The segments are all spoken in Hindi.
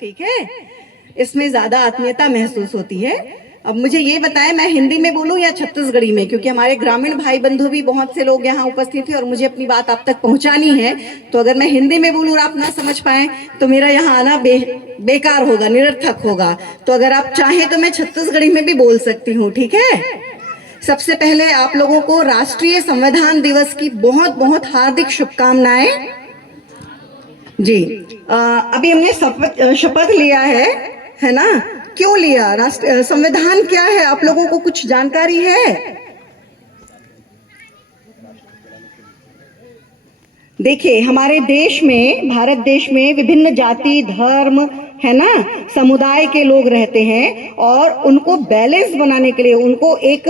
ठीक है, इसमें ज्यादा आत्मीयता महसूस होती है। अब मुझे ये बताएं, मैं हिंदी में बोलूं या छत्तीसगढ़ी में, क्योंकि हमारे ग्रामीण भाई बंधु भी बहुत से लोग यहाँ उपस्थित हैं और मुझे अपनी बात आप तक पहुंचानी है। तो अगर मैं हिंदी में बोलूं और आप ना समझ पाए तो मेरा यहाँ आना बेकार होगा, निरर्थक होगा। तो अगर आप चाहें तो मैं छत्तीसगढ़ी में भी बोल सकती हूँ, ठीक है। सबसे पहले आप लोगों को राष्ट्रीय संविधान दिवस की बहुत बहुत हार्दिक शुभकामनाएं जी। अभी हमने शपथ लिया है ना। क्यों लिया? राष्ट्र संविधान क्या है, आप लोगों को कुछ जानकारी है? देखिए, हमारे देश में, भारत देश में विभिन्न जाति, धर्म, है ना, समुदाय के लोग रहते हैं और उनको बैलेंस बनाने के लिए, उनको एक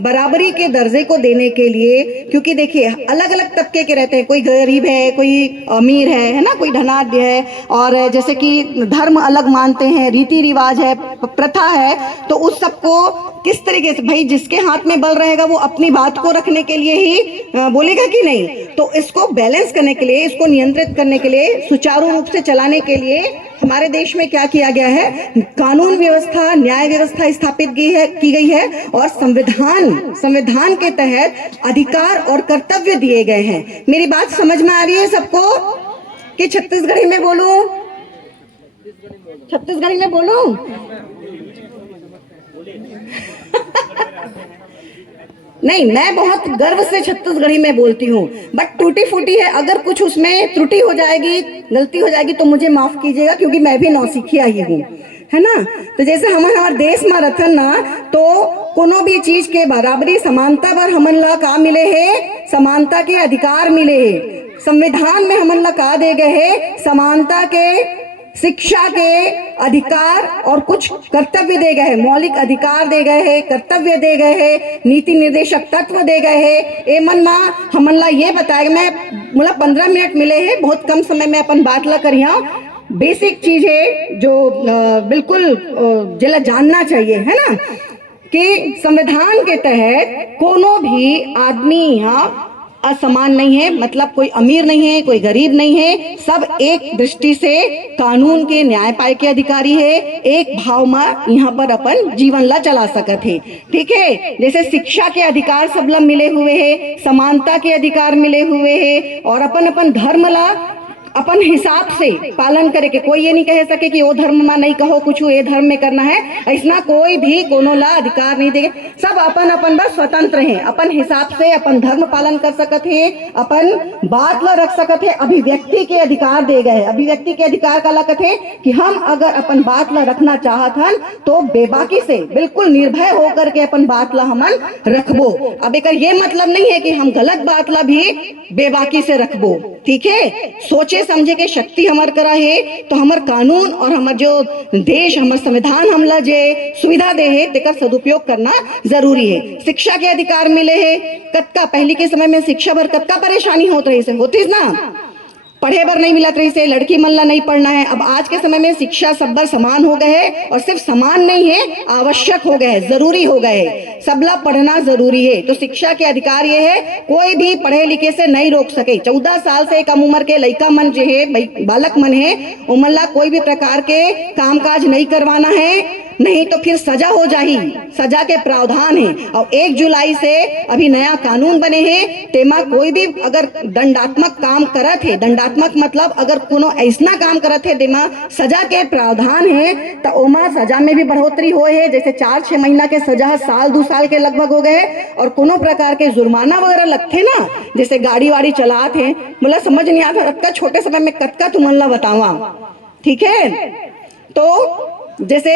बराबरी के दर्जे को देने के लिए, क्योंकि देखिए अलग अलग तबके के रहते हैं, कोई गरीब है, कोई अमीर है ना, कोई धनाढ्य है, और जैसे कि धर्म अलग मानते हैं, रीति रिवाज है, प्रथा है, तो उस सबको किस तरीके से, भाई जिसके हाथ में बल रहेगा वो अपनी बात को रखने के लिए ही बोलेगा कि नहीं। तो इसको बैलेंस करने के लिए, इसको नियंत्रित करने के लिए, सुचारू रूप से चलाने के लिए हमारे देश में क्या किया गया है, कानून व्यवस्था, न्याय व्यवस्था स्थापित की गई है और संविधान के तहत अधिकार और कर्तव्य दिए गए हैं। मेरी बात समझ में आ रही है सबको कि छत्तीसगढ़ी में बोलूं? छत्तीसगढ़ी में बोलूं? नहीं, मैं बहुत गर्व से छत्तीसगढ़ी में बोलती हूँ, बट टूटी फूटी है, अगर कुछ उसमें त्रुटि हो जाएगी, गलती हो जाएगी तो मुझे माफ कीजिएगा, क्योंकि मैं भी नौसिखिया ही हूँ, है ना। तो जैसे हमारे देश में रथन ना, तो कोनो भी चीज के बराबरी, समानता पर हमन ला का मिले है, समानता के अधिकार मिले है। संविधान में हमन ला का दे गए है, समानता के, शिक्षा के अधिकार और कुछ कर्तव्य दे गए हैं, मौलिक अधिकार दे गए हैं, कर्तव्य दे गए हैं, नीति निर्देशक तत्व दे गए हैं। ए मन मा हमन ला ये बताएगा, मैं मतलब 15 मिनट मिले हैं, बहुत कम समय में अपन बात ला करिया। बेसिक चीज है जो बिल्कुल जिला जानना चाहिए, है ना, कि संविधान के तहत कोनो भी आदमी यहाँ असमान नहीं है, मतलब कोई अमीर नहीं है, कोई गरीब नहीं है, सब एक दृष्टि से कानून के न्याय पाए के अधिकारी है, एक भाव में यहाँ पर अपन जीवन ला चला सकत है, ठीक है। जैसे शिक्षा के अधिकार सब ला मिले हुए है, समानता के अधिकार मिले हुए है, और अपन अपन धर्म ला अपन हिसाब से पालन करे के, कोई ये नहीं कह सके कि वो धर्म में नहीं कहो कुछ, ये धर्म में करना है, ऐसा कोई भी कोनो ला अधिकार नहीं देगा। सब अपन अपन बस स्वतंत्र हैं, अपन हिसाब से अपन धर्म पालन कर सकत है, अपन बात ला रख सकत है। अभिव्यक्ति के अधिकार दे गए, अभिव्यक्ति के अधिकार का लगत है कि हम अगर अपन बात ला रखना चाहत हन तो बेबाकी से, बिल्कुल निर्भय होकर के अपन बात ला हमन रखबो। अब एक ये मतलब नहीं है कि हम गलत बात ला भी बेबाकी से रखबो, ठीक है। सोचे समझे के शक्ति हमार करा है, तो हमार कानून और हमार जो देश, हमार संविधान हमला जे सुविधा दे है, तेकर सदुपयोग करना जरूरी है। शिक्षा के अधिकार मिले है, कतका पहले के समय में शिक्षा भर कतका परेशानी होत रही से, होती ना, पढ़े बर नहीं मिलत रही से, लड़की मन ला नहीं पढ़ना है। अब आज के समय में शिक्षा सब बर समान हो गए है, और सिर्फ समान नहीं है, आवश्यक हो गए है, जरूरी हो गए है, सबला पढ़ना जरूरी है। तो शिक्षा के अधिकार ये है, कोई भी पढ़े लिखे से नहीं रोक सके। 14 साल से कम उम्र के लड़का मन जो है, बालक मन है, उमन ला कोई भी प्रकार के कामकाज नहीं करवाना है, नहीं तो फिर सजा हो जाही, सजा के प्रावधान है। और 1 जुलाई से अभी नया कानून बने हैं, तेमा कोई भी अगर दंडात्मक काम करत है, दंडात्मक मतलब अगर कोनो ऐसा काम करत है तेमा सजा के प्रावधान है, तो ओमा सजा में भी बढ़ोतरी होए है। जैसे 4-6 महीना के सजा साल 2 साल के लगभग हो गए, और कोनो प्रकार के जुर्माना वगैरह लगते ना, जैसे गाड़ी वाड़ी चलाते हैं, मतलब समझ नहीं आता कतका छोटे समय में कतका तुमन ला बतावा, ठीक है। तो जैसे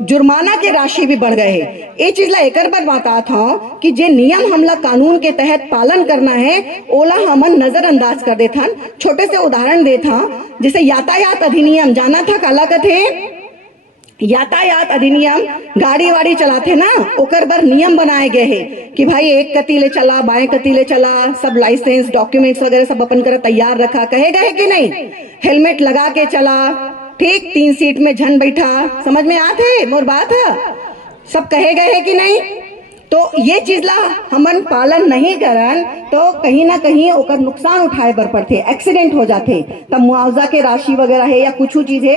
जुर्माना के राशि भी बढ़ गए है। ये चीज ला एकर पर बतात हूँ कि जे नियम हमला कानून के तहत पालन करना है, ओला हमन नजरअंदाज कर देथन। छोटे से उदाहरण देथा, जैसे यातायात अधिनियम, जाना था काला कथे, यातायात अधिनियम, गाड़ी वाड़ी चलाते ना, ओकर बर नियम बनाए गए हैं कि भाई एक कती ले चला, बाएं कती ले चला, सब लाइसेंस डॉक्यूमेंट्स वगैरह सब अपन कर तैयार रखा, कहे गए कि नहीं, हेलमेट लगा के चला, ठीक, 3 सीट में झन बैठा, समझ में आते मोर बात है, सब कहे गए है कि नहीं। तो ये चीज ला हमन पालन नहीं करन तो कहीं ना कहीं ओकर नुकसान उठाए बर पड़ते, एक्सीडेंट हो जाते, तब मुआवजा के राशि वगैरह है या कुछ चीज है,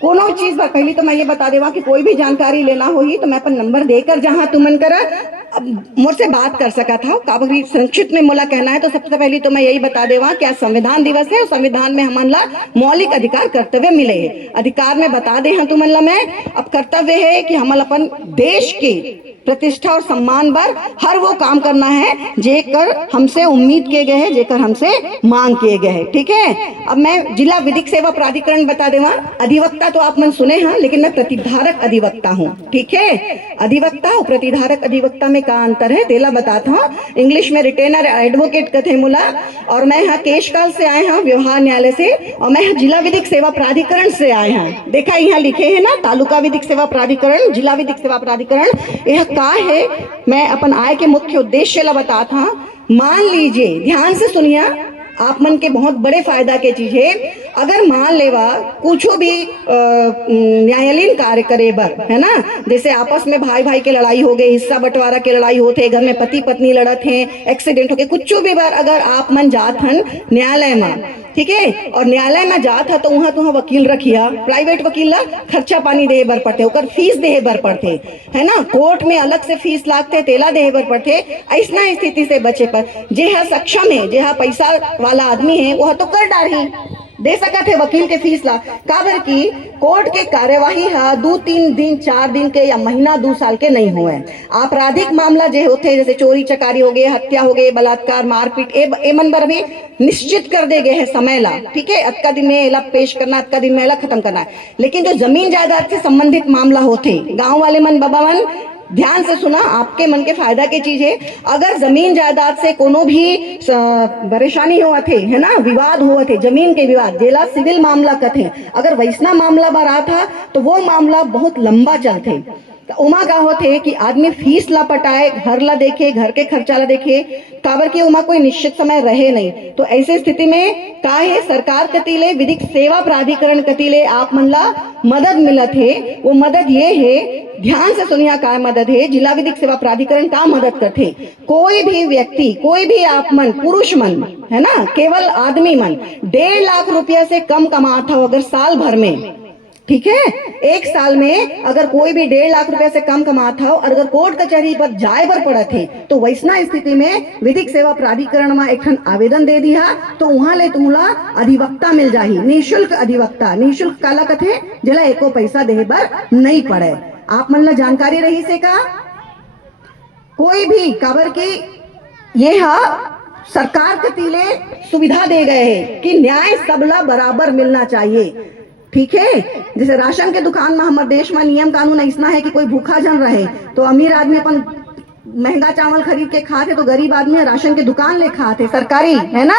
कोनो चीज पर पहली तो मैं ये बता देवा कि कोई भी जानकारी लेना होगी तो मैं अपन नंबर देकर जहां तुमन करा मुझसे बात कर सका था। काबरी संक्षिप्त में मोला कहना है तो सबसे पहले तो मैं यही बता देवा कि आज संविधान दिवस है और संविधान में हमन ला मौलिक अधिकार कर्तव्य मिले है। अधिकार में बता दे हैं तुमन ला मैं, अब कर्तव्य है कि हमन अपन देश के प्रतिष्ठा और सम्मान पर हर वो काम करना है जेकर हमसे उम्मीद किए गए हैं, जेकर हमसे मांग किए गए हैं। ठीक है, अब मैं जिला विधिक सेवा प्राधिकरण बता देवा। अधिवक्ता तो आप मन सुने हैं, लेकिन मैं प्रतिधारक अधिवक्ता हूँ। ठीक है, अधिवक्ता और प्रतिधारक अधिवक्ता में का अंतर है तेला बताता हूँ। इंग्लिश में रिटेनर एडवोकेट कहते मुला, और मैं यहाँ केशकाल से आए हैं, व्यवहार न्यायालय से, और मैं यहाँ जिला विधिक सेवा प्राधिकरण से आए हैं। देखा यहाँ लिखे है ना, तालुका विधिक सेवा प्राधिकरण, जिला विधिक सेवा प्राधिकरण, यह का है। मैं अपन आय के मुख्य उद्देश्य ला बताता हूँ। मान लीजिए, ध्यान से सुनिए, आप मन के बहुत बड़े फायदा के चीज है। अगर मान लेवा कुछ भी न्यायालयीन कार्य करे बर, है ना, जैसे आपस में भाई भाई के लड़ाई हो गई, हिस्सा बंटवारा के लड़ाई होते, घर में पति पत्नी लड़त है, एक्सीडेंट हो गए, कुछ भी बार अगर आप मन जात हन न्यायालय में, ठीक है, और न्यायालय में जात है तो वहां तुहा वकील रखिया, प्राइवेट वकील ला खर्चा पानी दे बर पड़ते, ओकर फीस दे बर पड़ते, है ना, कोर्ट में अलग से फीस लागते, तेला दे बर पड़ते। ऐसा स्थिति से बचे पर जे है सक्षम है, जे है पैसा वाला आदमी है, वह तो कर डाली दे सकत है वकील के फीस ला। काबर की कोर्ट के कार्यवाही है 2-3 दिन 4 दिन के या महीना 2 साल के नहीं हुए। आपराधिक मामला जो होते, जैसे चोरी चकारी हो गए, हत्या हो गए, बलात्कार मारपीट, ए मन बर भी निश्चित कर दे गए है समय ला। ठीक है, अतका दिन में एला पेश करना, अतका दिन में एला खत्म करना है। लेकिन जो जमीन जायदाद से संबंधित मामला होते, गाँव वाले मन बाबा मन ध्यान से सुना, आपके मन के फायदा की चीज है। अगर जमीन जायदाद से कोनो भी परेशानी हुआ थे, है ना, विवाद हुआ थे, जमीन के विवाद, जेला सिविल मामला कथे, अगर वैसना मामला बरा था तो वो मामला बहुत लंबा चलते। उमा का होते कि आदमी फीस ला पटाए, घर ला देखे, घर के खर्चा ला देखे, काबर की उमा कोई निश्चित समय रहे नहीं। तो ऐसे स्थिति में का है, सरकार कतीले विधिक सेवा प्राधिकरण कतीले आप मन ला मदद मिलत है। वो मदद ये है, ध्यान से सुनिए का मदद है। जिला विधिक सेवा प्राधिकरण का मदद करते, कोई भी व्यक्ति, कोई भी आप मन, पुरुष मन, है ना, केवल आदमी मन 1.5 लाख रुपया से कम कमाता हो अगर साल भर में, ठीक है, एक साल में अगर कोई भी 1.5 लाख रुपए से कम कमाता हो और अगर कोर्ट कचहरी पर जाए बर पड़त है, तो वैसना स्थिति में विधिक सेवा प्राधिकरण में एक आवेदन दे दिया तो वहां ले तुमला अधिवक्ता मिल जाही, निःशुल्क अधिवक्ता। निःशुल्क काला कथे, जला एको पैसा दे बर नहीं पड़े। आप मन ला जानकारी रही से का कोई भी, काबर की ये हा सरकार कतीले सुविधा दे गए हैं कि न्याय सबला बराबर मिलना चाहिए। ठीक है, जैसे राशन के दुकान में हमारे देश में नियम कानून ऐसा है कि कोई भूखा जन रहे तो अमीर आदमी अपन महंगा चावल खरीद के खाते, तो गरीब आदमी राशन के दुकान ले खाते, सरकारी, है ना।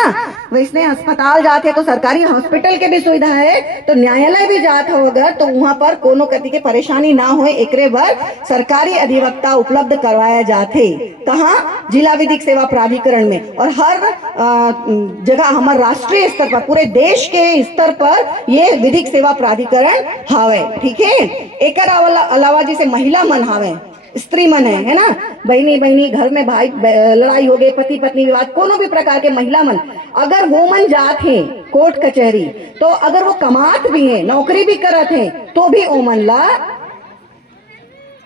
वैसने अस्पताल जाते तो सरकारी हॉस्पिटल के भी सुविधा है, तो न्यायालय भी जाते हो अगर तो वहां पर कोनो कति के परेशानी ना हो, एकरे बर सरकारी अधिवक्ता उपलब्ध करवाया जाते। कहाँ? जिला विधिक सेवा प्राधिकरण में। और हर जगह हमारे राष्ट्रीय स्तर पर, पूरे देश के स्तर पर ये विधिक सेवा प्राधिकरण हावे। ठीक है, एक अलावा जैसे महिला मन हावे, स्त्री मन है ना, बहनी बहनी घर में भाई लड़ाई हो गए, पति पत्नी विवाद, कोनो भी प्रकार के महिला मन, अगर वो मन जात है कोर्ट कचहरी, तो अगर वो कमात भी है, नौकरी भी करत है, तो भी ओ मन ला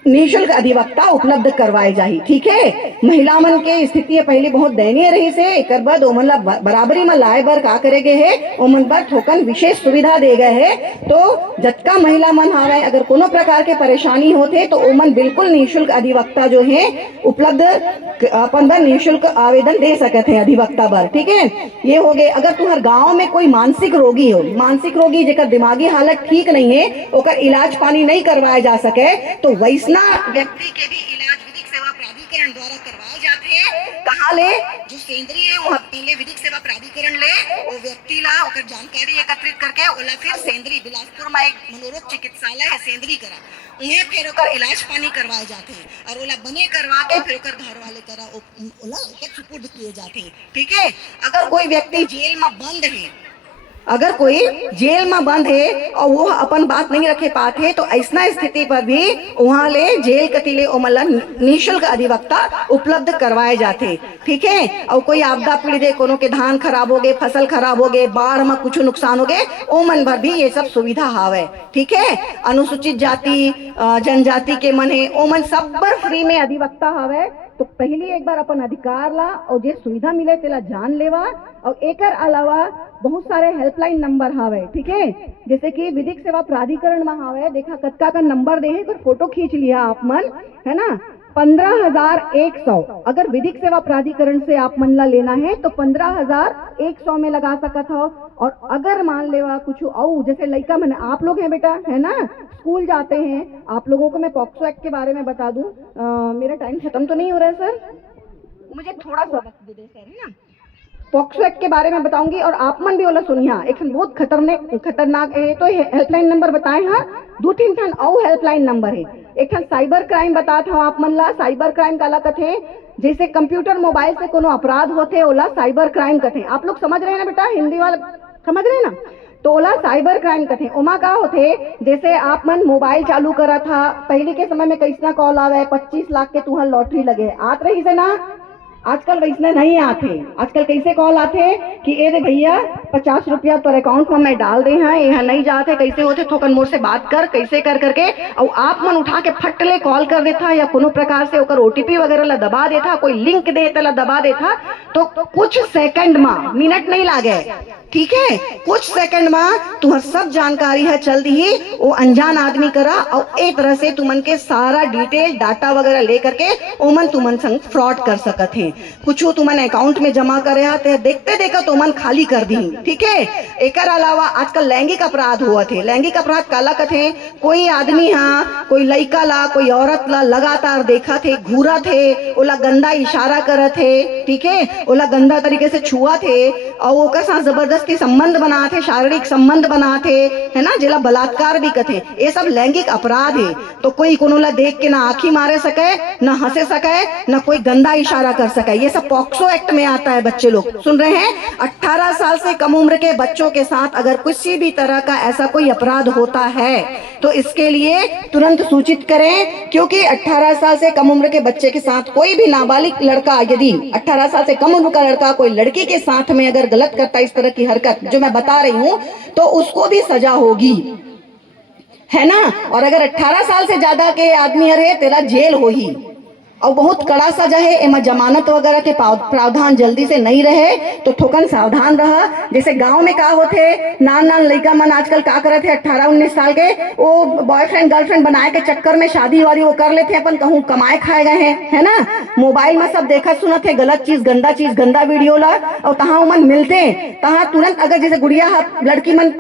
निःशुल्क अधिवक्ता उपलब्ध करवाए जाही। ठीक है, महिला मन के स्थिति पहले बहुत दयनीय रही से, एक बाद ओमन ला बराबरी में लाए बर का करे गए है, ओमन बर थोकन विशेष सुविधा दे गए है। तो जतका महिला मन हावे अगर कोनो प्रकार के परेशानी होते तो ओमन बिल्कुल निःशुल्क अधिवक्ता जो है उपलब्ध अपन बर निःशुल्क आवेदन दे सकते हैं अधिवक्ता बर। ठीक है, ये हो गए। अगर तुम्हारे गाँव में कोई मानसिक रोगी हो, मानसिक रोगी जेकर दिमागी हालत ठीक नहीं है, ओकर इलाज पानी नहीं करवाया जा सके, तो वैसना व्यक्ति के भी इलाज विधिक सेवा प्राधिकरण द्वारा करवाए जाते हैं। कहाँ ले? जो सेंद्रीय है वहाँ पहले विधिक सेवा प्राधिकरण ले, वो व्यक्ति ला ओकर जानकारी एकत्रित करके ओला फिर सेंद्री, बिलासपुर में एक मनोरोग चिकित्सालय है सेंद्री करा, उन्हें फिर ओकर इलाज पानी करवाए जाते हैं और ओला बने करवा के फिर ओकर घर वाले करा ओला ओकर सुपुर्द किए जाते हैं। ठीक है, अगर कोई व्यक्ति जेल में बंद है, अगर कोई जेल में बंद है और वो अपन बात नहीं रखे पाते तो ऐसा स्थिति पर भी वहाँ ले जेल कतीले ओमला निःशुल्क अधिवक्ता उपलब्ध करवाए जाते। ठीक है, और कोई आपदा पीड़ित है, कोनो के धान खराब हो गए, फसल खराब हो गए, बाढ़ में कुछ नुकसान हो गए, ओमन भर भी ये सब सुविधा हावे। ठीक है, अनुसूचित जाति जनजाति के मन है ओमन सब पर फ्री में अधिवक्ता हावे। तो पहली एक बार अपन अधिकार ला और जे सुविधा मिले तेला जान लेवा। और एकर अलावा बहुत सारे हेल्पलाइन नंबर हावे। ठीक है, जैसे कि विधिक सेवा प्राधिकरण में हावे, देखा कतका का नंबर दे है, कुछ फोटो खींच लिया आप मन, है ना। 15,100 अगर विधिक सेवा प्राधिकरण से आप मन ला लेना है तो 15,100 में लगा सकत हो। और अगर मान लेवा कुछ और जैसे लड़का मन आप लोग हैं बेटा, है ना, स्कूल जाते हैं, आप लोगों को मैं पॉक्सो एक्ट के बारे में बता दूं। मेरा टाइम खत्म तो नहीं हो रहा है सर, मुझे थोड़ा सा वक्त दे दे सर, है ना। पॉक्सो एक्ट के बारे में बताऊंगी और आप मन भी बोला सुनिया, एक बहुत खतरनाक है। तो हेल्पलाइन नंबर बताए हाँ, 2-3 ठन और हेल्पलाइन नंबर है। एक ठन साइबर क्राइम बता था आप मन ला। साइबर क्राइम काला कथे, जैसे कंप्यूटर मोबाइल से कोनो अपराध होते ओला साइबर क्राइम कथे। आप लोग समझ रहे हैं ना बेटा, हिंदी वाला समझ रहे हैं ना। तो ओला साइबर क्राइम कथे। ओमा का होते, जैसे आप मन मोबाइल चालू करा था, पहले के समय में कैसना कॉल आवे 25 लाख के तुहर लॉटरी लगे आत रही से ना। आजकल वैसने नहीं आते। आजकल कैसे कॉल आते कि ए दे भैया 50 रुपया तोर अकाउंट में मैं डाल दे हैं, यहाँ नहीं जाते, कैसे होते थोकन मोर से बात कर, कैसे कर करके और आप मन उठा के फटले कॉल कर देता या कोनो प्रकार से ओकर ओटीपी वगैरह ला दबा देता, कोई लिंक दे ला दबा देता। तो कुछ सेकंड में, मिनट नहीं लागे, ठीक है, कुछ सेकंड में तुम्हार सब जानकारी है चल दी ही। वो अनजान आदमी करा और एक तरह से तुमन के सारा डिटेल डाटा वगैरह ले करके ओमन तुमन संग फ्रॉड कर सकत है। कुछ तुमन अकाउंट में जमा करे है देखते देखा तुमन खाली कर दी। ठीक है, एकर अलावा आजकल लैंगिक अपराध हुआ थे। लैंगिक अपराध काला कथे, कोई आदमी हाँ कोई लड़का ला कोई औरत ला लगातार देखा थे, घूरा थे, ओला गंदा इशारा करत थे, ठीक है, ओला गंदा तरीके से छुआ थे और ओकर साथ जबरदस्ती संबंध बना थे, शारीरिक संबंध बना थे, है ना, जिला बलात्कार भी कथे। ये सब लैंगिक अपराध है। तो कोई कोनो ला देख के ना आंखी मारे सके, ना हंसे सके, ना कोई गंदा इशारा कर सके। ये सब पॉक्सो एक्ट में आता है। बच्चे लोग सुन रहे हैं, 18 साल से कम उम्र के बच्चों के साथ अगर किसी भी तरह का ऐसा कोई अपराध होता है तो इसके लिए तुरंत सूचित करें, क्योंकि 18 साल से कम उम्र के बच्चे के साथ कोई भी नाबालिग लड़का, यदि 18 साल से कम उम्र का लड़का कोई लड़की के साथ में अगर गलत करता इस तरह की हरकत जो मैं बता रही हूं तो उसको भी सजा होगी, है ना। और अगर 18 साल से ज्यादा के आदमी रहे तेरा जेल हो ही। और बहुत कड़ा सजा है, एमा जमानत वगैरह के प्रावधान जल्दी से नहीं रहे तो ठोकन सावधान रहा। जैसे गांव में का होते, नान लड़का मन आजकल का करते हैं 18-19 साल के, वो बॉयफ्रेंड गर्लफ्रेंड बनाए के चक्कर में शादी वादी वो कर लेते हैं, अपन कहूँ कमाए खाए गए हैं, है ना। मोबाइल में सब देखा सुनत है गलत चीज, गंदा वीडियो ला, और तहाँ मन मिलते तहाँ तुरंत अगर जैसे गुड़िया लड़की मन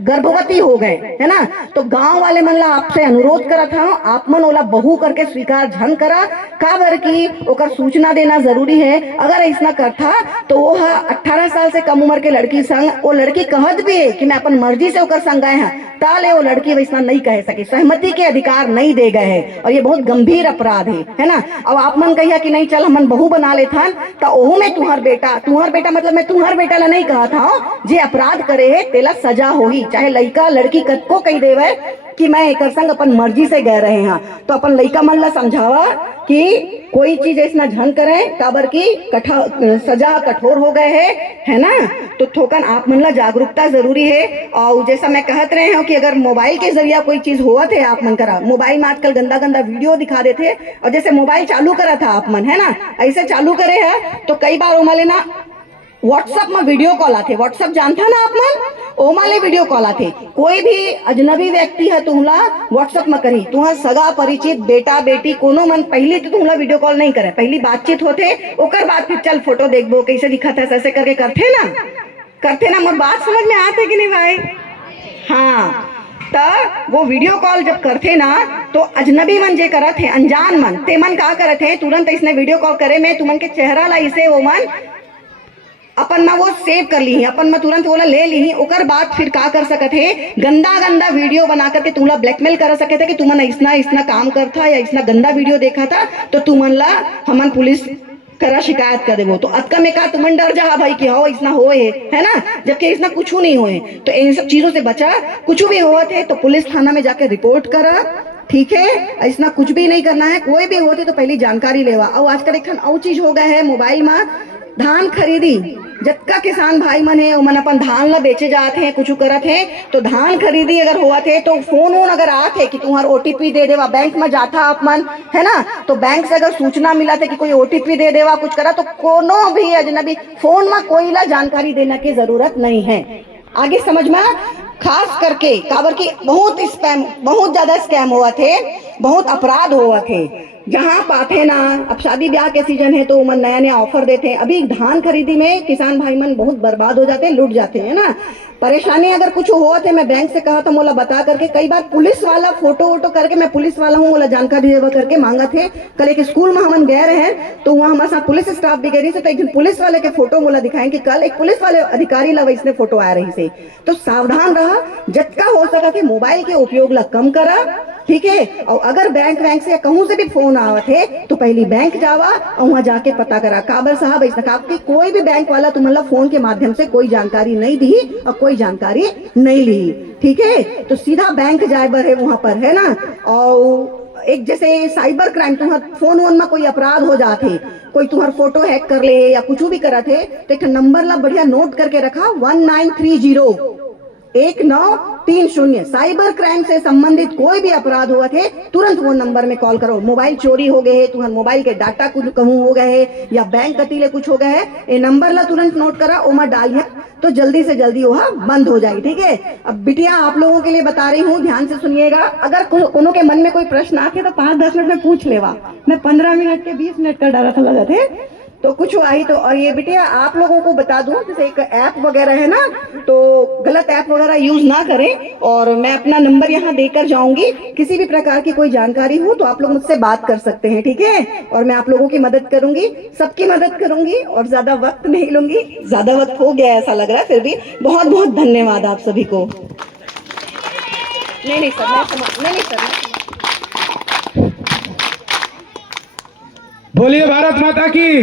गर्भवती हो गए, है ना, तो गाँव वाले मन ला आपसे अनुरोध करा था आप मन ओला बहू करके स्वीकार झन करा, काबर की ओकर सूचना देना जरूरी है। अगर ऐसा करता तो वो 18 साल से कम उम्र के लड़की संग, वो लड़की कहत भी है कि मैं अपन मर्जी से ओकर संग गए हैं, ताले वो लड़की वैसा नहीं कह सके, सहमति के अधिकार नहीं दे गए हैं, और ये बहुत गंभीर अपराध है ना। अब आप मन कहिया कि नहीं चल हमन बहू बना लेता तो ओहू में तुहर बेटा मतलब मैं तुहर बेटा ला नहीं कहा था, जे अपराध करे है तेला सजा होही, चाहे लड़का लड़की को कही देवे कि मैं एक संग अपन मर्जी से गए रहे हैं। तो अपन लड़का मन ला समझावा कि कोई चीज ऐसा झन करे, काबर की सजा कठोर हो गए है ना। तो थोकन आप मन ला जागरूकता जरूरी है। और जैसा मैं कहत रहे हैं कि अगर मोबाइल के जरिया कोई चीज हुआ थे आप मन करा, मोबाइल में आजकल गंदा वीडियो दिखा देते, और जैसे मोबाइल चालू करा था आप मन, है ना, ऐसे चालू करे है तो कई बार ओमा लेना व्हाट्सएप में वीडियो कॉल आते, व्हाट्सएप जानता ना आप मन, ओमा ले वीडियो कॉल आते। कोई भी अजनबी व्यक्ति है तुमला व्हाट्सएप में करी, तुम्हारा सगा परिचित बेटा बेटी कोनो मन पहले तो तुमला वीडियो कॉल नहीं करे, पहली बातचीत होते ओकर बाद फिर चल फोटो देखबो कैसे दिखा था, ऐसे करके करते ना। मोर बात समझ में आते कि नहीं भाई? हाँ, तो वो वीडियो कॉल जब करते ना तो अजनबी मन जे करत है, अनजान मन, ते मन का करत है, तुरंत इसने वीडियो कॉल करे में तुमन के चेहरा ला इसे वो मन अपन में वो सेव कर ली, अपन में तुरंत वो ले ली, ओकर बाद फिर का कर सकते है, गंदा वीडियो बना करके तुमला ब्लैकमेल कर सकते थे कि तुमन इतना काम करता या इतना गंदा वीडियो देखा था तो तुमन ला हमन पुलिस करा शिकायत कर देवो तो अतका में का तुम डर जा भाई कि हो इसना हो है ना, जबकि इसना कुछ नहीं होए। तो इन सब चीजों से बचा, कुछ भी हुआ थे तो पुलिस थाना में जाके रिपोर्ट करा, ठीक है। इसना कुछ भी नहीं करना है, कोई भी होती तो पहली जानकारी लेवा। और आजकल एक और चीज हो गया है मोबाइल में, धान खरीदी जतका किसान भाई मन है मन अपन धान ला बेचे जाते हैं, कुछ करत है तो धान खरीदी अगर हुआ थे तो फोन वोन अगर आते है कि तुम्हारा ओटीपी दे देवा, बैंक में जाता अपन है ना, तो बैंक से अगर सूचना मिला था कि कोई ओटीपी दे देवा कुछ करा, तो कोनो भी अजनबी फोन में कोई ला जानकारी देने की जरूरत नहीं है। आगे समझ में, खास करके काबर की बहुत स्पैम, बहुत ज्यादा स्कैम हुआ थे, बहुत अपराध हुआ थे। जहां पाते ना, अब शादी ब्याह के सीजन है तो मन नया नया ऑफर देते हैं। अभी धान खरीदी में किसान भाई मन बहुत बर्बाद हो जाते हैं, लुट जाते हैं ना। परेशानी अगर कुछ हुआ थे, मैं बैंक से कहा था मोला बता करके, कई बार पुलिस वाला फोटो वोटो करके, मैं पुलिस वाला हूँ मोला जानकारी देवा करके मांगा थे। कल एक स्कूल में हम गए रहे तो वहाँ हमारे साथ पुलिस स्टाफ भी गए रही, तो एक दिन पुलिस वाले के फोटो मोला दिखाएं कि कल एक पुलिस वाले अधिकारी ला इसने फोटो आ रही से। तो सावधान रहा, जतका हो सका कि मोबाइल के उपयोग ला कम करा, ठीक है। और अगर बैंक से या कहूं से भी फोन आवत है तो पहली बैंक जावा और वहां जाके पता करा। काबर साहब ऐसा आपकी कोई भी बैंक वाला तुम्हारा फोन के माध्यम से कोई जानकारी नहीं दी और कोई जानकारी नहीं ली, ठीक है। तो सीधा बैंक जाए बर है वहां पर, है ना। और एक जैसे साइबर क्राइम, तुम्हारा फोन वोन में कोई अपराध हो जाते, कोई तुम्हारा फोटो हैक कर ले या कुछ भी करा थे, तो एक नंबर ला बढ़िया नोट करके रखा, 1930 साइबर क्राइम से संबंधित कोई भी अपराध हुआ थे तुरंत वो नंबर में कॉल करो। मोबाइल चोरी हो गए है, तुम्हारे मोबाइल के डाटा कुछ कहूँ हो गए है या बैंक कतीले कुछ हो गए है, ये नंबर ला तुरंत नोट करा, ओमा डालिए तो जल्दी से जल्दी वह बंद हो जाए, ठीक है। अब बिटिया आप लोगों के लिए बता रही हूँ, ध्यान से सुनिएगा। अगर कोनो के मन में कोई प्रश्न आके तो 5-10 मिनट में पूछ लेवा, मैं 15 मिनट के 20 मिनट का डरा था लगा थे तो कुछ आई तो। और ये बेटे आप लोगों को बता दूं, जैसे एक ऐप वगैरह है ना, तो गलत ऐप वगैरह यूज ना करें। और मैं अपना नंबर यहाँ देकर जाऊंगी, किसी भी प्रकार की कोई जानकारी हो तो आप लोग मुझसे बात कर सकते हैं, ठीक है। और मैं आप लोगों की मदद करूंगी, सबकी मदद करूंगी और ज्यादा वक्त नहीं लूंगी। ज्यादा वक्त हो गया ऐसा लग रहा है, फिर भी बहुत बहुत धन्यवाद आप सभी को। नहीं सर, नहीं सर। बोलिए भारत माता की।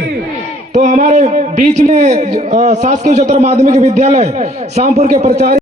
तो हमारे बीच में शासकीय उच्चतर माध्यमिक विद्यालय शामपुर के प्राचार्य